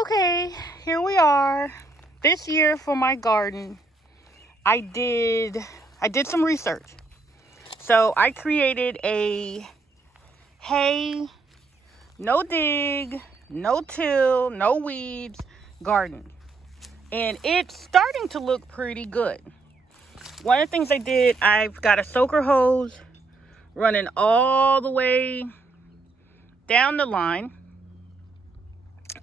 Okay, here we are. This year for my garden, I did some research. So I created a hay, no dig, no till, no weeds garden. And it's starting to look pretty good. One of the things I did, I've got a soaker hose running all the way down the line.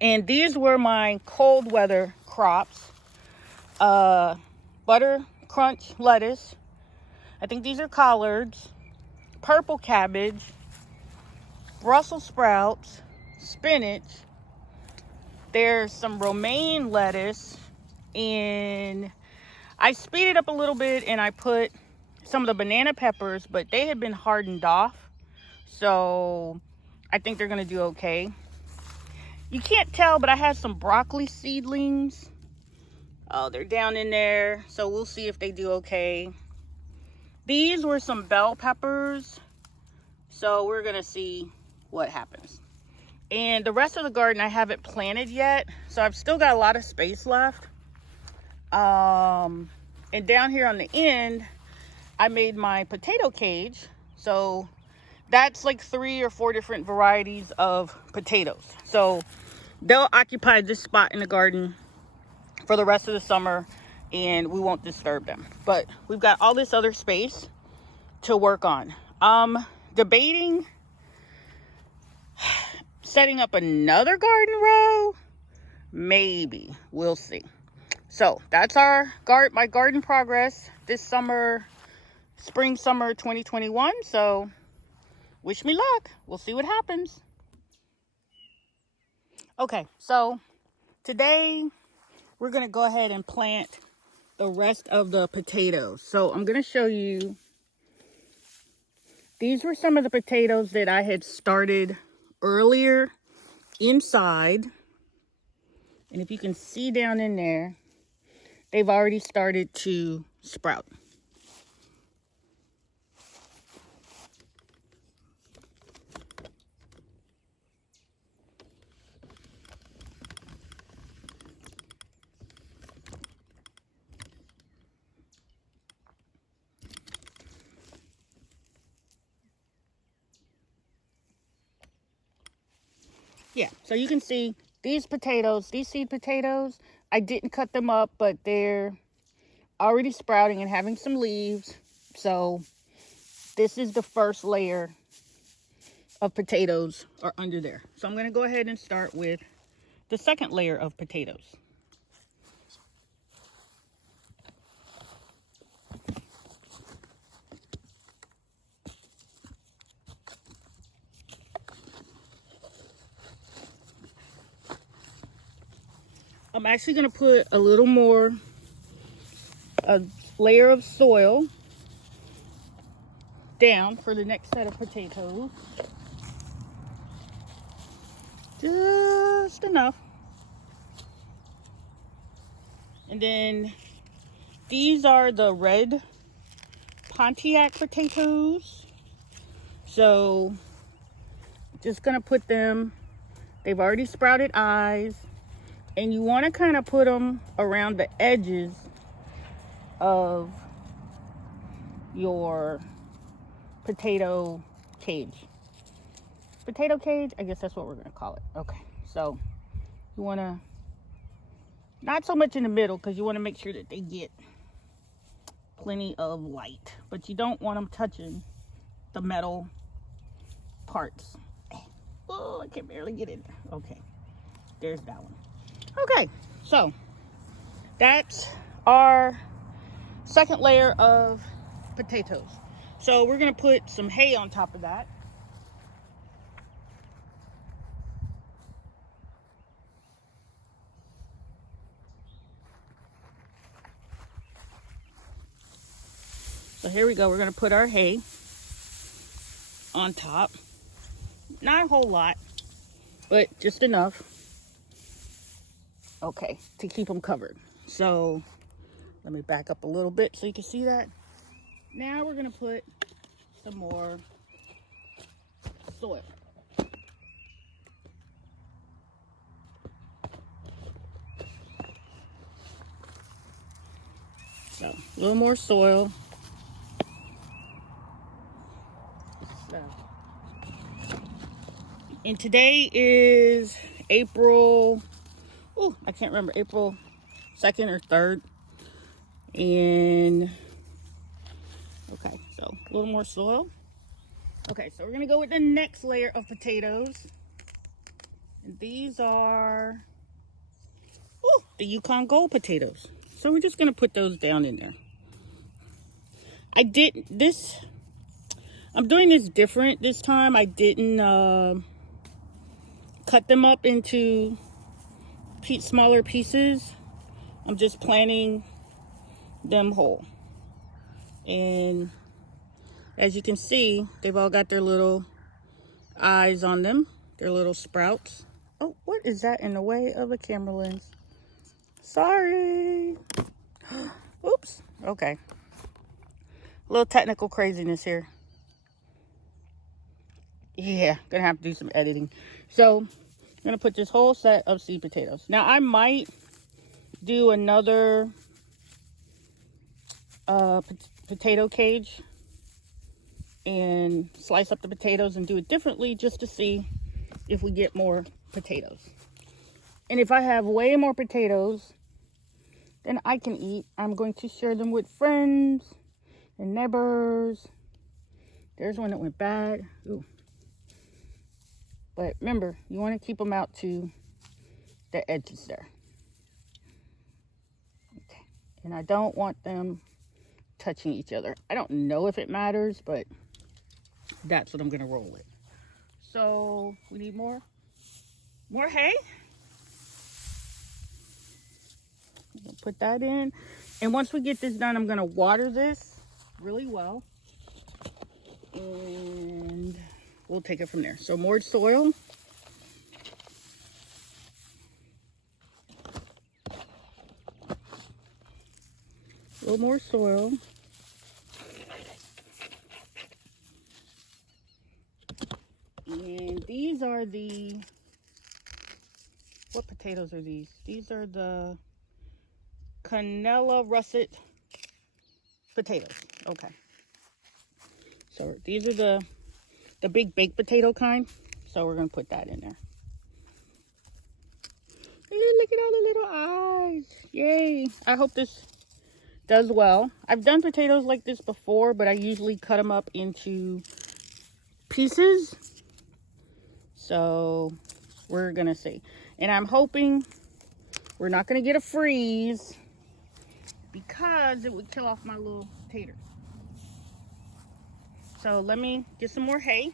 And these were my cold weather crops. Butter crunch lettuce. I think these are collards. Purple cabbage. Brussels sprouts. Spinach. There's some romaine lettuce. And I speeded up a little bit and I put some of the banana peppers, but they had been hardened off. So I think they're going to do okay. You can't tell, but I have some broccoli seedlings. Oh, they're down in there. So we'll see if they do okay. These were some bell peppers. So we're going to see what happens. And the rest of the garden I haven't planted yet. So I've still got a lot of space left. And down here on the end, I made my potato cage. So that's like 3 or 4 different varieties of potatoes. So they'll occupy this spot in the garden for the rest of the summer and we won't disturb them. But we've got all this other space to work on. Debating setting up another garden row. Maybe. We'll see. So that's my garden progress this summer, spring, summer 2021. So wish me luck. We'll see what happens. Okay, so today we're going to go ahead and plant the rest of the potatoes. So I'm going to show you. These were some of the potatoes that I had started earlier inside. And if you can see down in there, they've already started to sprout. Yeah, so you can see these potatoes, these seed potatoes, I didn't cut them up, but they're already sprouting and having some leaves. So this is the first layer of potatoes are under there. So I'm going to go ahead and start with the second layer of potatoes. I'm actually going to put a little more, a layer of soil down for the next set of potatoes. Just enough. And then these are the red Pontiac potatoes. So just going to put them, they've already sprouted eyes. And you want to kind of put them around the edges of your potato cage. Potato cage, I guess that's what we're going to call it. Okay, so you want to, not so much in the middle because you want to make sure that they get plenty of light. But you don't want them touching the metal parts. Oh, I can barely get in there. Okay, there's that one. Okay, so that's our second layer of potatoes. So we're going to put some hay on top of that. So here we go. We're going to put our hay on top. Not a whole lot, but just enough. Okay, to keep them covered. So let me back up a little bit so you can see that. Now we're going to put some more soil. So a little more soil. So, and today is April, oh, I can't remember, April 2nd or 3rd. And, okay, so a little more soil. Okay, so we're gonna go with the next layer of potatoes. And these are, oh, the Yukon Gold potatoes. So we're just gonna put those down in there. I'm doing this different this time. I didn't cut them up into smaller pieces. I'm just planting them whole. And as you can see, they've all got their little eyes on them, their little sprouts. Oh, what is that in the way of a camera lens? Sorry. Oops. Okay. A little technical craziness here. Yeah, gonna have to do some editing. So, I'm gonna put this whole set of seed potatoes. Now, I might do another potato cage and slice up the potatoes and do it differently just to see if we get more potatoes. And if I have way more potatoes than I can eat, I'm going to share them with friends and neighbors. There's one that went bad. Ooh. But remember, you want to keep them out to the edges there. Okay. And I don't want them touching each other. I don't know if it matters, but that's what I'm going to roll with. So we need more hay. Put that in. And once we get this done, I'm going to water this really well. And we'll take it from there. So more soil. A little more soil. And these are the, what potatoes are these? These are the Canela russet potatoes. Okay. So these are the big baked potato kind. So we're going to put that in there. Look at all the little eyes. Yay. I hope this does well. I've done potatoes like this before, but I usually cut them up into pieces. So we're going to see. And I'm hoping we're not going to get a freeze because it would kill off my little taters. So let me get some more hay.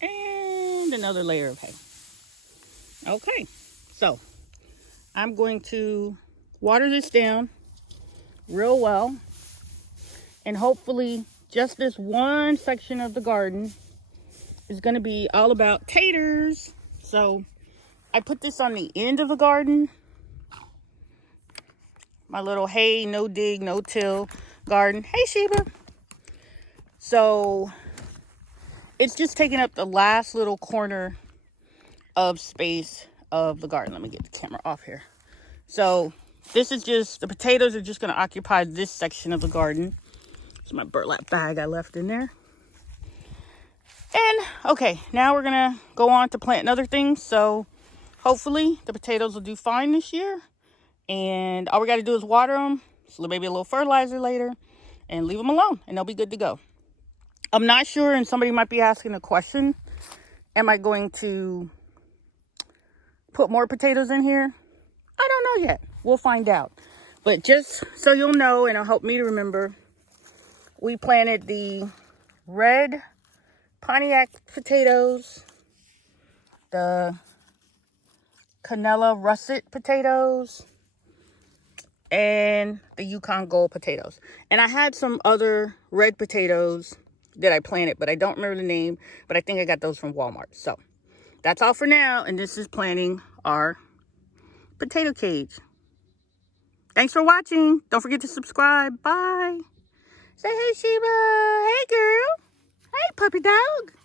And another layer of hay. Okay, so I'm going to water this down real well. And hopefully just this one section of the garden is going to be all about taters. So I put this on the end of the garden. My little hay, no dig, no till garden. Hey, Sheba. So it's just taking up the last little corner of space of the garden. Let me get the camera off here. So this is just, the potatoes are just going to occupy this section of the garden. It's my burlap bag I left in there. And okay, now we're gonna go on to planting other things. So hopefully the potatoes will do fine this year. And all we gotta do is water them, so maybe a little fertilizer later, and leave them alone, and they'll be good to go. I'm not sure, and somebody might be asking a question, am I going to put more potatoes in here? I don't know yet. We'll find out. But just so you'll know, and it'll help me to remember, we planted the red Pontiac potatoes, the Canela russet potatoes, and the Yukon Gold potatoes. And I had some other red potatoes that I planted, but I don't remember the name, but I think I got those from Walmart. So that's all for now, and this is planting our potato cage. Thanks for watching. Don't forget to subscribe. Bye. Say hey, Sheba. Hey, girl. Hey, puppy dog.